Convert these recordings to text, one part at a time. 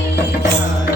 Bye.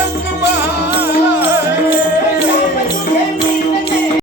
रंग बहा